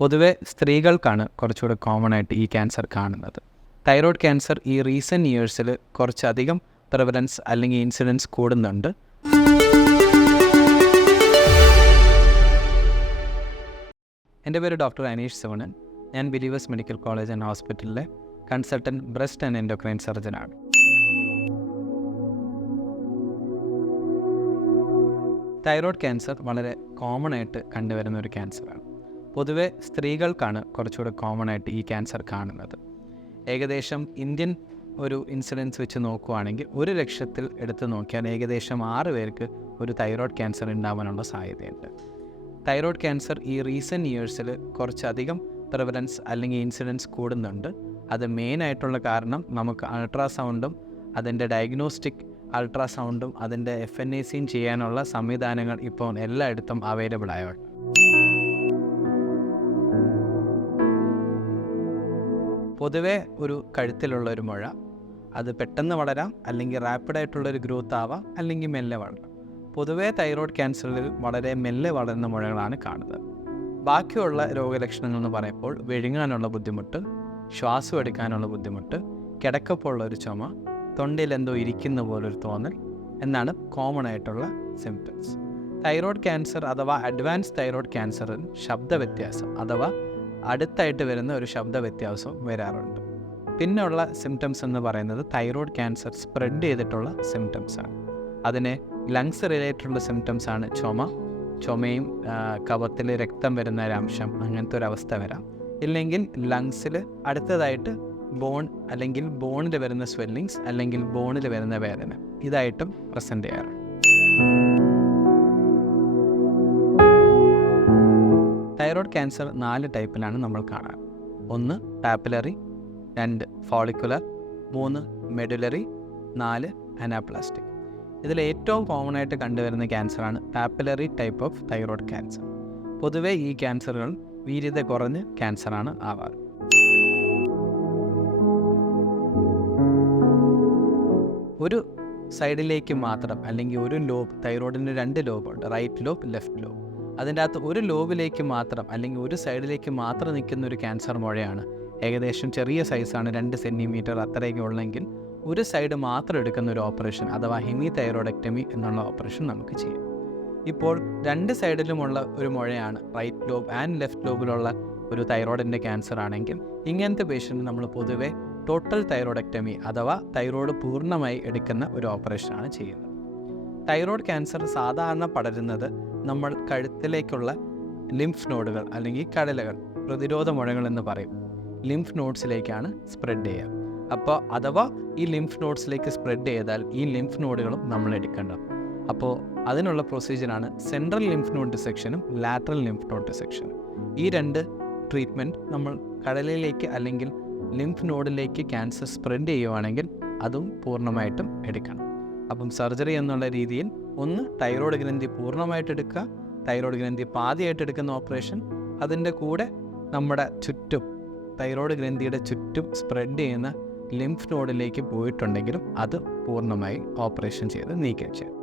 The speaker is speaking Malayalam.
പൊതുവെ സ്ത്രീകൾക്കാണ് കുറച്ചുകൂടെ കോമൺ ആയിട്ട് ഈ ക്യാൻസർ കാണുന്നത്. തൈറോയ്ഡ് ക്യാൻസർ ഈ റീസെൻറ്റ് ഇയേഴ്സിൽ കുറച്ചധികം പ്രിവലൻസ് അല്ലെങ്കിൽ ഇൻസിഡൻസ് കൂടുന്നുണ്ട്. എൻ്റെ പേര് ഡോക്ടർ അനീഷ് സോണൻ. ഞാൻ ബിലീവേഴ്സ് മെഡിക്കൽ കോളേജ് ആൻഡ് ഹോസ്പിറ്റലിലെ കൺസൾട്ടൻറ്റ് ബ്രസ്റ്റ് ആൻഡ് എൻഡോക്രൈൻ സർജനാണ്. തൈറോയ്ഡ് ക്യാൻസർ വളരെ കോമൺ ആയിട്ട് കണ്ടുവരുന്ന ഒരു ക്യാൻസറാണ്. പൊതുവെ സ്ത്രീകൾക്കാണ് കുറച്ചുകൂടെ കോമൺ ആയിട്ട് ഈ ക്യാൻസർ കാണുന്നത്. ഏകദേശം ഇന്ത്യൻ ഒരു ഇൻസിഡൻസ് വെച്ച് നോക്കുകയാണെങ്കിൽ 1,00,000 എടുത്ത് നോക്കിയാൽ ഏകദേശം 6 പേർക്ക് ഒരു തൈറോയ്ഡ് ക്യാൻസർ ഉണ്ടാവാനുള്ള സാധ്യതയുണ്ട്. തൈറോയ്ഡ് ക്യാൻസർ ഈ റീസെൻറ്റ് ഇയേഴ്സിൽ കുറച്ചധികം പ്രിവലൻസ് അല്ലെങ്കിൽ ഇൻസിഡൻസ് കൂടുന്നുണ്ട്. അത് മെയിനായിട്ടുള്ള കാരണം നമുക്ക് അൾട്രാസൗണ്ടും അതിൻ്റെ ഡയഗ്നോസ്റ്റിക് അൾട്രാസൗണ്ടും അതിൻ്റെ FNACയും ചെയ്യാനുള്ള സംവിധാനങ്ങൾ ഇപ്പോൾ എല്ലായിടത്തും അവൈലബിൾ ആയുണ്ട്. പൊതുവേ ഒരു കഴുത്തിലുള്ള ഒരു മുഴ, അത് പെട്ടെന്ന് വളരാം, അല്ലെങ്കിൽ റാപ്പിഡായിട്ടുള്ളൊരു ഗ്രോത്ത് ആവാം, അല്ലെങ്കിൽ മെല്ലെ വളരാം. പൊതുവേ തൈറോയ്ഡ് ക്യാൻസറിൽ വളരെ മെല്ലെ വളരുന്ന മുഴകളാണ് കാണുന്നത്. ബാക്കിയുള്ള രോഗലക്ഷണങ്ങൾ എന്ന് പറയുമ്പോൾ വിഴുങ്ങാനുള്ള ബുദ്ധിമുട്ട്, ശ്വാസം എടുക്കാനുള്ള ബുദ്ധിമുട്ട്, കിടക്കപ്പുള്ള ഒരു ചുമ, തൊണ്ടയിൽ എന്തോ ഇരിക്കുന്ന പോലൊരു തോന്നൽ എന്നാണ് കോമൺ ആയിട്ടുള്ള സിംറ്റംസ്. തൈറോയ്ഡ് ക്യാൻസർ അഥവാ അഡ്വാൻസ് തൈറോയ്ഡ് ക്യാൻസറിൽ ശബ്ദവ്യത്യാസം അഥവാ അടുത്തായിട്ട് വരുന്ന ഒരു ശബ്ദവ്യത്യാസവും വരാറുണ്ട്. പിന്നെയുള്ള സിംറ്റംസ് എന്ന് പറയുന്നത് തൈറോയ്ഡ് ക്യാൻസർ സ്പ്രെഡ് ചെയ്തിട്ടുള്ള സിംറ്റംസാണ്. അതിന് ലങ്സ് റിലേറ്റഡുള്ള സിംറ്റംസാണ് ചുമയും കഫത്തിൽ രക്തം വരുന്ന ഒരു അംശം, അങ്ങനത്തെ ഒരു അവസ്ഥ വരാം. ഇല്ലെങ്കിൽ ലങ്സിൽ അടുത്തതായിട്ട് ബോൺ അല്ലെങ്കിൽ ബോണിൽ വരുന്ന സ്വെല്ലിങ്സ് അല്ലെങ്കിൽ ബോണിൽ വരുന്ന വേദന, ഇതായിട്ടും പ്രസൻറ്റ് ചെയ്യാറുണ്ട്. തൈറോയ്ഡ് ക്യാൻസർ 4 ടൈപ്പിലാണ് നമ്മൾ കാണാൻ. 1 പാപ്പിലറി, 2 ഫോളിക്കുലർ, 3 മെഡുലറി, 4 അനാപ്ലാസ്റ്റിക്. ഇതിൽ ഏറ്റവും കോമൺ ആയിട്ട് കണ്ടുവരുന്ന ക്യാൻസറാണ് papillary type of thyroid cancer. പൊതുവേ ഈ ക്യാൻസറുകൾ വീര്യത കുറഞ്ഞ ക്യാൻസറാണ് ആവാറ്. ഒരു സൈഡിലേക്ക് മാത്രം അല്ലെങ്കിൽ ഒരു ലോബ്, തൈറോയിഡിന് 2 ലോബുണ്ട്, റൈറ്റ് ലോബ്, ലെഫ്റ്റ് ലോബ്. അതിൻ്റെ അകത്ത് ഒരു ലോബിലേക്ക് മാത്രം അല്ലെങ്കിൽ ഒരു സൈഡിലേക്ക് മാത്രം നിൽക്കുന്ന ഒരു ക്യാൻസർ മുഴയാണ്. ഏകദേശം ചെറിയ സൈസാണ്, 2 സെൻറ്റിമീറ്റർ അത്രയൊക്കെ ഉള്ളെങ്കിൽ ഒരു സൈഡ് മാത്രം എടുക്കുന്ന ഒരു ഓപ്പറേഷൻ അഥവാ ഹെമി തൈറോയ്ഡക്ടമി എന്നുള്ള ഓപ്പറേഷൻ നമുക്ക് ചെയ്യാം. ഇപ്പോൾ 2 സൈഡിലുമുള്ള ഒരു മുഴയാണ്, റൈറ്റ് ലോബ് ആൻഡ് ലെഫ്റ്റ് ലോബിലുള്ള ഒരു തൈറോയിഡിൻ്റെ ക്യാൻസർ ആണെങ്കിൽ ഇങ്ങനത്തെ പേഷ്യൻറ്റ് നമ്മൾ പൊതുവെ ടോട്ടൽ തൈറോയ്ഡക്ടമി അഥവാ തൈറോയ്ഡ് പൂർണ്ണമായി എടുക്കുന്ന ഒരു ഓപ്പറേഷനാണ് ചെയ്യുന്നത്. തൈറോയ്ഡ് ക്യാൻസർ സാധാരണ പടരുന്നത് നമ്മൾ കഴുത്തിലേക്കുള്ള ലിംഫ് നോഡുകൾ അല്ലെങ്കിൽ കടലകൾ, പ്രതിരോധ മുഴകൾ എന്ന് പറയും, ലിംഫ് നോഡ്സിലേക്കാണ് സ്പ്രെഡ് ചെയ്യുക. അപ്പോൾ അഥവാ ഈ ലിംഫ് നോഡ്സിലേക്ക് സ്പ്രെഡ് ചെയ്താൽ ഈ ലിംഫ് നോഡുകളും നമ്മൾ എടുക്കേണ്ടത്. അപ്പോൾ അതിനുള്ള പ്രൊസീജിയറാണ് സെൻട്രൽ ലിംഫ് നോഡ് ഡിസെക്ഷനും ലാറ്ററൽ ലിംഫ് നോഡ് ഡിസെക്ഷനും. ഈ 2 ട്രീറ്റ്മെൻറ്റ് നമ്മൾ കടലിലേക്ക് അല്ലെങ്കിൽ ലിംഫ് നോഡിലേക്ക് ക്യാൻസർ സ്പ്രെഡ് ചെയ്യുവാണെങ്കിൽ അതും പൂർണ്ണമായിട്ടും എടുക്കണം. അപ്പം സർജറി എന്നുള്ള രീതിയിൽ 1 തൈറോയ്ഡ് ഗ്രന്ഥി പൂർണ്ണമായിട്ട് എടുക്കുക, തൈറോയ്ഡ് ഗ്രന്ഥി പാതിയായിട്ട് എടുക്കുന്ന ഓപ്പറേഷൻ, അതിൻ്റെ കൂടെ നമ്മുടെ ചുറ്റും തൈറോയ്ഡ് ഗ്രന്ഥിയുടെ ചുറ്റും സ്പ്രെഡ് ചെയ്യുന്ന ലിംഫ് നോഡിലേക്ക് പോയിട്ടുണ്ടെങ്കിലും അത് പൂർണ്ണമായി ഓപ്പറേഷൻ ചെയ്ത് നീക്കം ചെയ്യും.